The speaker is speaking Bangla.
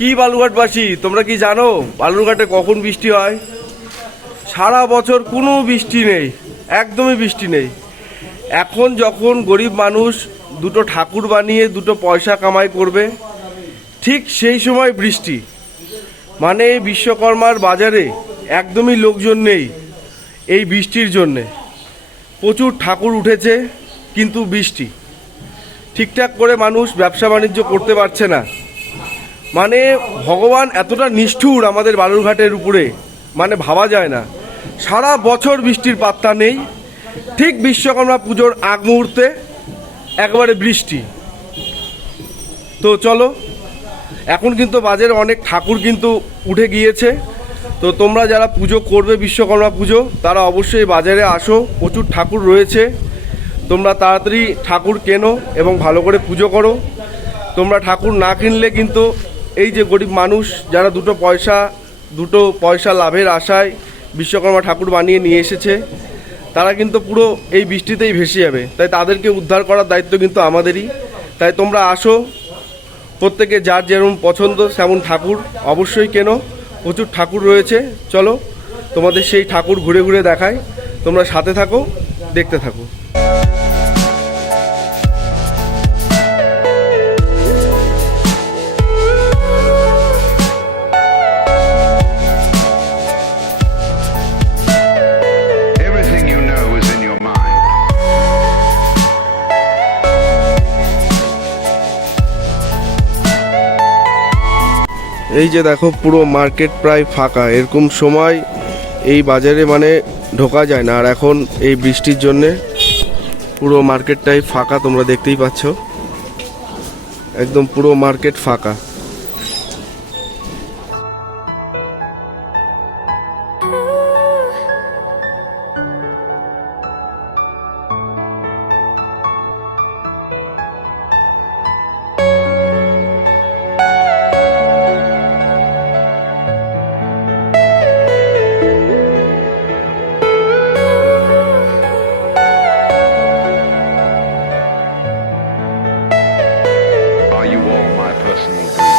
কি বালুঘাটবাসী তোমরা কি জানো বালুরঘাটে কখন বৃষ্টি হয়? সারা বছর কোনো বৃষ্টি নেই, একদমই বৃষ্টি নেই। এখন যখন গরিব মানুষ দুটো ঠাকুর বানিয়ে, দুটো পয়সা কামাই করবে, ঠিক সেই সময় বৃষ্টি। মানে বিশ্বকর্মার বাজারে একদমই লোকজন নেই এই বৃষ্টির জন্যে। প্রচুর ঠাকুর উঠেছে, কিন্তু বৃষ্টি। ঠিকঠাক করে মানুষ ব্যবসা বাণিজ্য করতে পারছে না। মানে ভগবান এতটা নিষ্ঠুর আমাদের বালুরঘাটের উপরে মানে ভাবা যায় না। সারা বছর বৃষ্টির পাত্তা নেই। ঠিক বিশ্বকর্মা পুজোর আগ মুহূর্তে একবারে বৃষ্টি। তো চলো, এখন কিন্তু বাজারে অনেক ঠাকুর কিন্তু উঠে গিয়েছে। তো তোমরা যারা পুজো করবে বিশ্বকর্মা পুজো, তারা অবশ্যই বাজারে আসো, প্রচুর ঠাকুর রয়েছে। তোমরা তাড়াতাড়ি ঠাকুর কেনো এবং ভালো করে পুজো করো। তোমরা ঠাকুর না কিনলে কিন্তু এই যে গরিব মানুষ যারা দুটো পয়সা দুটো পয়সা লাভের আশায় বিশ্বকর্মা ঠাকুর বানিয়ে নিয়ে এসেছে, তারা কিন্তু পুরো এই বৃষ্টিতেই ভেসে যাবে। তাই তাদেরকে উদ্ধার করার দায়িত্ব কিন্তু আমাদেরই। তাই তোমরা আসো, প্রত্যেকে যার যেরকম পছন্দ সেমন ঠাকুর অবশ্যই কেনো। প্রচুর ঠাকুর রয়েছে, চলো তোমাদের সেই ঠাকুর ঘুরে ঘুরে দেখায় তোমরা সাথে থাকো, দেখতে থাকো। এই যে দেখো, পুরো মার্কেট প্রায় ফাঁকা। এরকম সময় এই বাজারে মানে ঢোকা যায় না। আর এখন এই বৃষ্টির জন্যে পুরো মার্কেটটাই ফাঁকা তোমরা দেখতেই পাচ্ছ। একদম পুরো মার্কেট ফাঁকা। you all my personal dreams.